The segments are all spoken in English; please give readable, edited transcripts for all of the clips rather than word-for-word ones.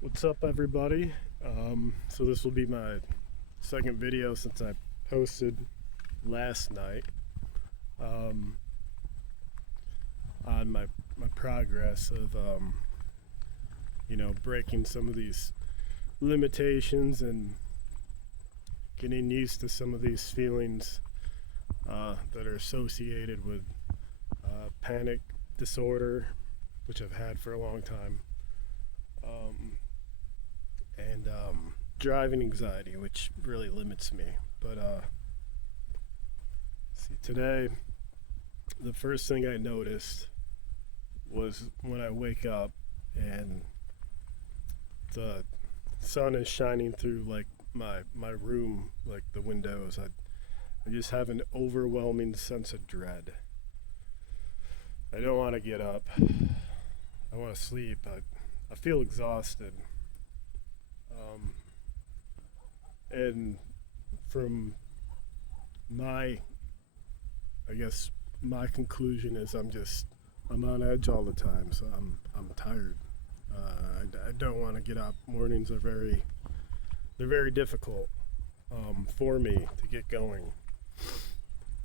What's up, everybody? So this will be my second video since I posted last night on my progress of breaking some of these limitations and getting used to some of these feelings that are associated with panic disorder, which I've had for a long time. And driving anxiety, which really limits me. But see, today, the first thing I noticed was when I wake up and the sun is shining through like my room, like the windows. I just have an overwhelming sense of dread. I don't want to get up. I want to sleep. I feel exhausted. And from my, I guess my conclusion is I'm on edge all the time, so I'm tired. I don't want to get up. Mornings are they're very difficult for me to get going,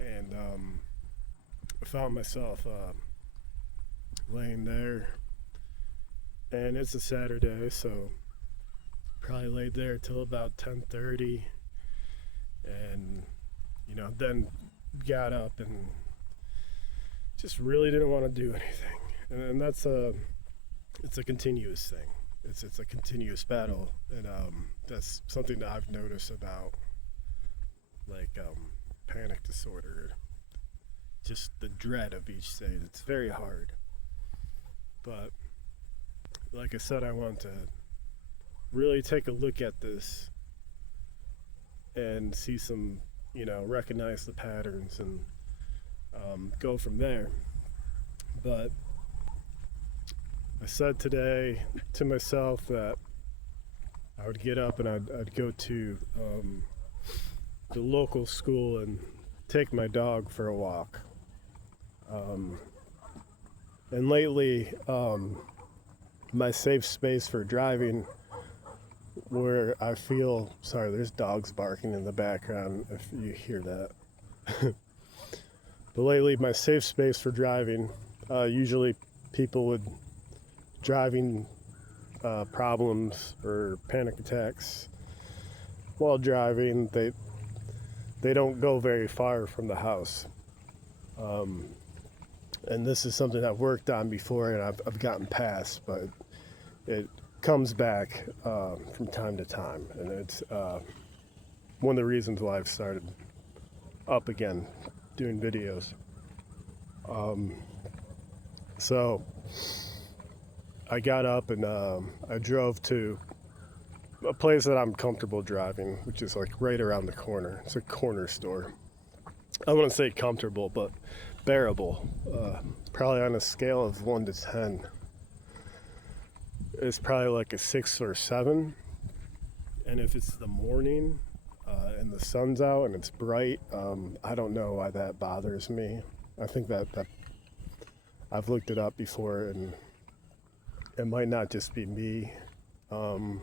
and I found myself laying there, and it's a Saturday, so probably laid there till about 10:30, and then got up and just really didn't want to do anything. And it's a continuous thing. It's a continuous battle, and that's something that I've noticed about like panic disorder. Just the dread of each day. It's very hard, but like I said, I want to really take a look at this and see some, recognize the patterns and go from there. But I said today to myself that I would get up and I'd go to the local school and take my dog for a walk. And lately, my safe space for driving, where I feel, sorry, there's dogs barking in the background if you hear that. But lately, my safe space for driving, usually people with driving problems or panic attacks while driving, they don't go very far from the house. And this is something I've worked on before and I've gotten past, but it comes back from time to time, and it's one of the reasons why I've started up again doing videos. So I got up and I drove to a place that I'm comfortable driving, which is like right around the corner. It's a corner store. I wouldn't say comfortable, but bearable. Probably on a scale of 1 to 10. It's probably like a 6 or 7. And if it's the morning and the sun's out and it's bright, I don't know why that bothers me. I think that I've looked it up before, and it might not just be me. For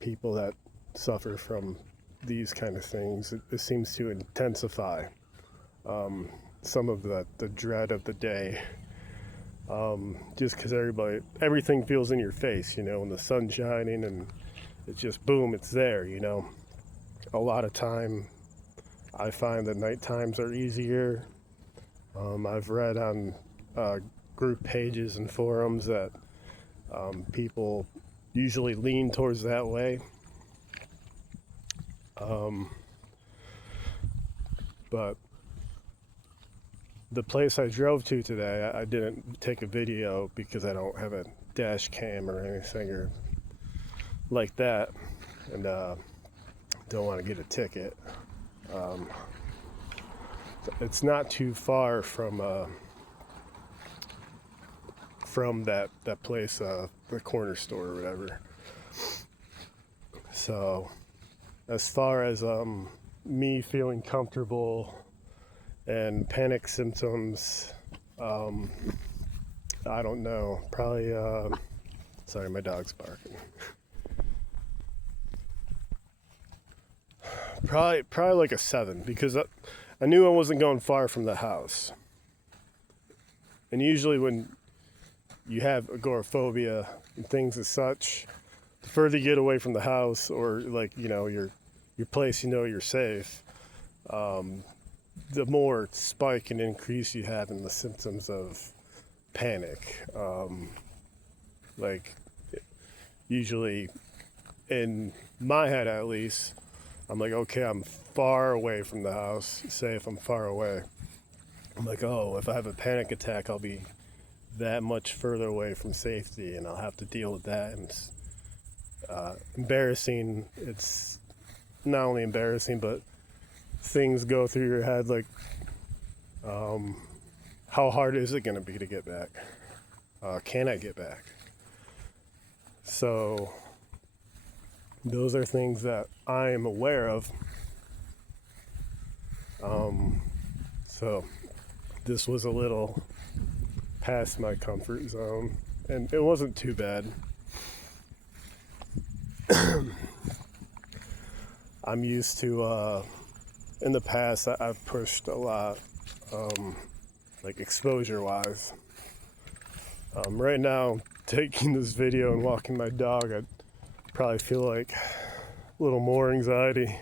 people that suffer from these kind of things, it seems to intensify some of the dread of the day. Just because everything feels in your face, when the sun's shining and it's just boom, it's there, A lot of time I find that night times are easier. I've read on group pages and forums that people usually lean towards that way. But the place I drove to today, I didn't take a video because I don't have a dash cam or anything or like that, and don't want to get a ticket. It's not too far from that place, the corner store or whatever. So as far as me feeling comfortable and panic symptoms, I don't know, probably Sorry, my dog's barking. Probably like a 7, because I knew I wasn't going far from the house. And usually when you have agoraphobia and things as such, the further you get away from the house, or like, you know, your place, you know, you're safe, the more spike and increase you have in the symptoms of panic. Like, usually in my head at least, I'm like, okay, I'm far away from the house, safe, I'm far away. I'm like, oh, if I have a panic attack, I'll be that much further away from safety, and I'll have to deal with that. And it's embarrassing. It's not only embarrassing, but things go through your head like, how hard is it going to be to get back? Can I get back? So those are things that I am aware of. So this was a little past my comfort zone, and it wasn't too bad. I'm used to, in the past, I've pushed a lot, like exposure-wise. Right now, taking this video and walking my dog, I probably feel like a little more anxiety,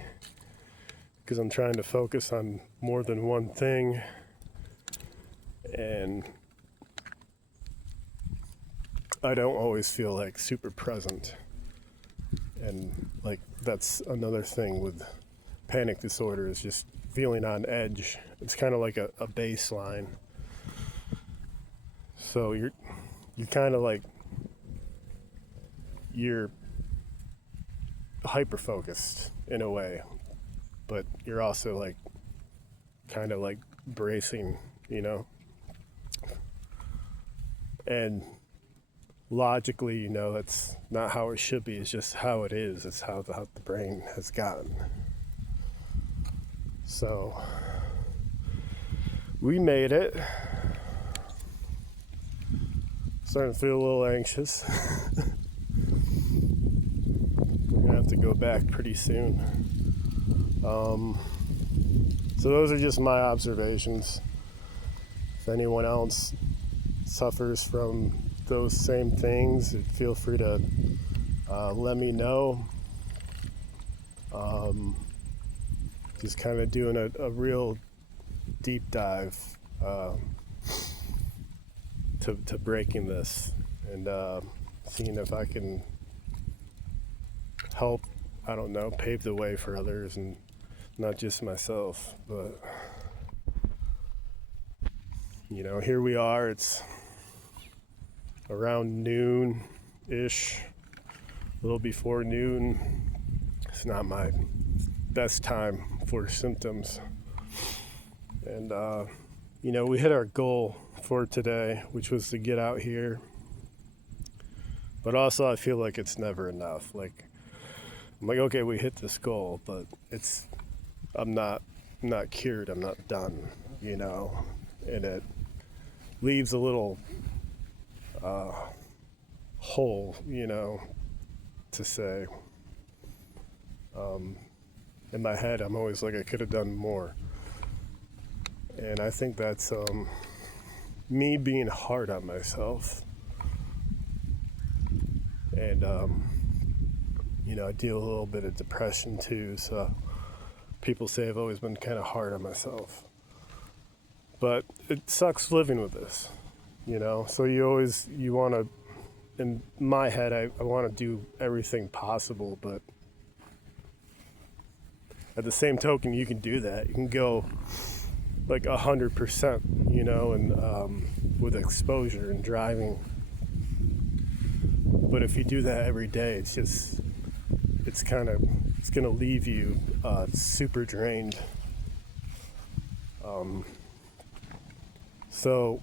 because I'm trying to focus on more than one thing, and I don't always feel like super present. And like, that's another thing with panic disorder, is just feeling on edge. It's kind of like a baseline. So you're kind of like, you're hyper focused in a way, but you're also like kind of like bracing, you know? And logically, you know, that's not how it should be. It's just how it is. It's how the brain has gotten. So we made it. Starting to feel a little anxious. We're gonna have to go back pretty soon. So those are just my observations. If anyone else suffers from those same things, feel free to let me know. Just kind of doing a real deep dive to breaking this, and seeing if I can help, I don't know, pave the way for others, and not just myself. But you know, here we are. It's around noon-ish, a little before noon. It's not my best time for symptoms. And, you know, we hit our goal for today, which was to get out here. But also I feel like it's never enough. Like, I'm like, okay, we hit this goal, but I'm not cured, I'm not done, you know? And it leaves a little hole, you know, to say. In my head, I'm always like, I could have done more. And I think that's me being hard on myself. And, you know, I deal with a little bit of depression too, so people say I've always been kind of hard on myself. But it sucks living with this, you know? So you want to, in my head, I want to do everything possible, but at the same token, you can do that. You can go like 100%, you know, and with exposure and driving. But if you do that every day, it's going to leave you super drained. So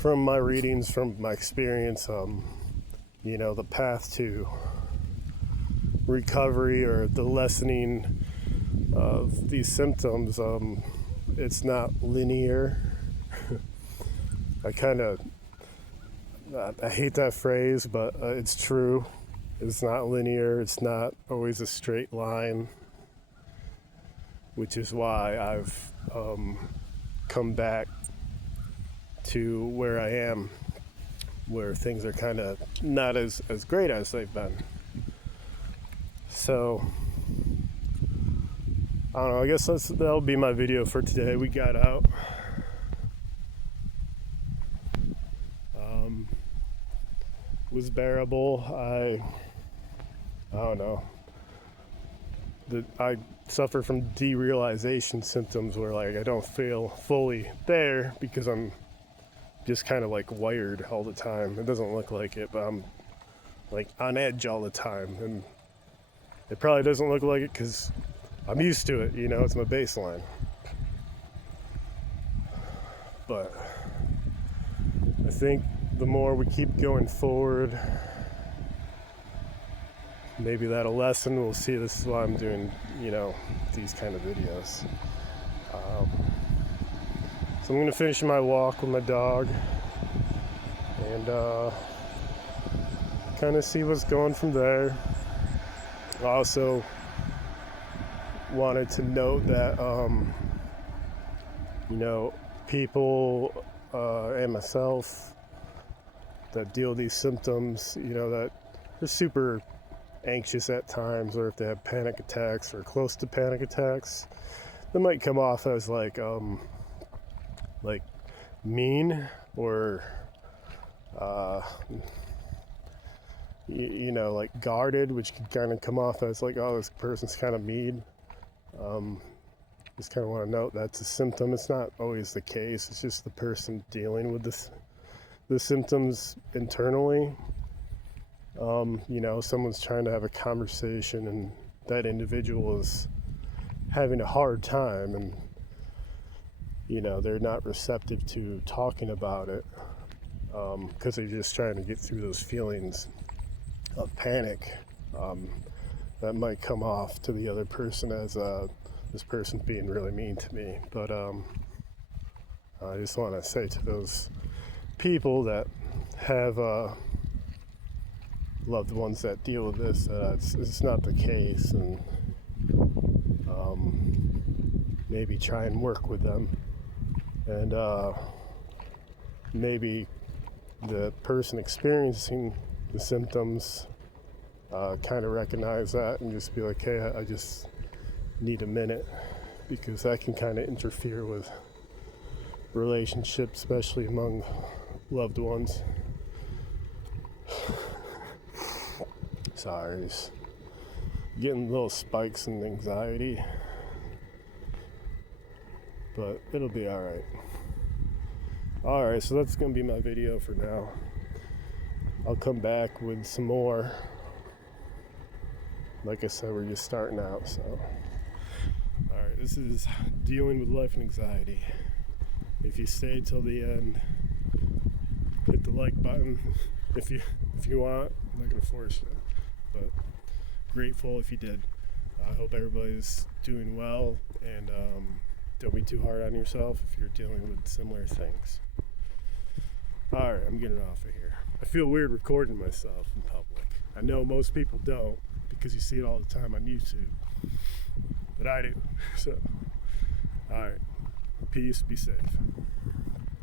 from my readings, from my experience, you know, the path to recovery or the lessening of these symptoms, it's not linear. I kind of I hate that phrase, but it's true. It's not linear. It's not always a straight line, which is why I've come back to where I am, where things are kind of not as great as they've been. So, I don't know, I guess that'll be my video for today. We got out. Was bearable. I don't know. I suffer from derealization symptoms where like I don't feel fully there because I'm just kind of like wired all the time. It doesn't look like it, but I'm like on edge all the time, and it probably doesn't look like it because I'm used to it, you know, it's my baseline. But I think the more we keep going forward, maybe that'll lessen. We'll see. This is why I'm doing, you know, these kind of videos. So I'm going to finish my walk with my dog and kind of see what's going from there. I also wanted to note that, you know, people and myself that deal with these symptoms, you know, that they're super anxious at times, or if they have panic attacks or close to panic attacks, they might come off as like mean or you know, like guarded, which could kind of come off as like, oh, this person's kind of mean. Just kind of want to note that's a symptom. It's not always the case. It's just the person dealing with the symptoms internally. You know, someone's trying to have a conversation and that individual is having a hard time, and you know, they're not receptive to talking about it because they're just trying to get through those feelings of panic. That might come off to the other person as this person's being really mean to me. But I just want to say to those people that have loved ones that deal with this, it's not the case, and maybe try and work with them, and maybe the person experiencing the symptoms kind of recognize that and just be like, hey, I just need a minute, because that can kind of interfere with relationships, especially among loved ones. Sorry, just getting little spikes in anxiety, but it'll be alright. Alright, so that's gonna be my video for now. I'll come back with some more. Like I said, we're just starting out, so. Alright, this is dealing with life and anxiety. If you stay till the end, hit the like button if you want. I'm not gonna force you, but grateful if you did. I hope everybody's doing well, and don't be too hard on yourself if you're dealing with similar things. Alright, I'm getting off of here. I feel weird recording myself in public. I know most people don't, because you see it all the time on YouTube, but I do. So, alright, peace, be safe.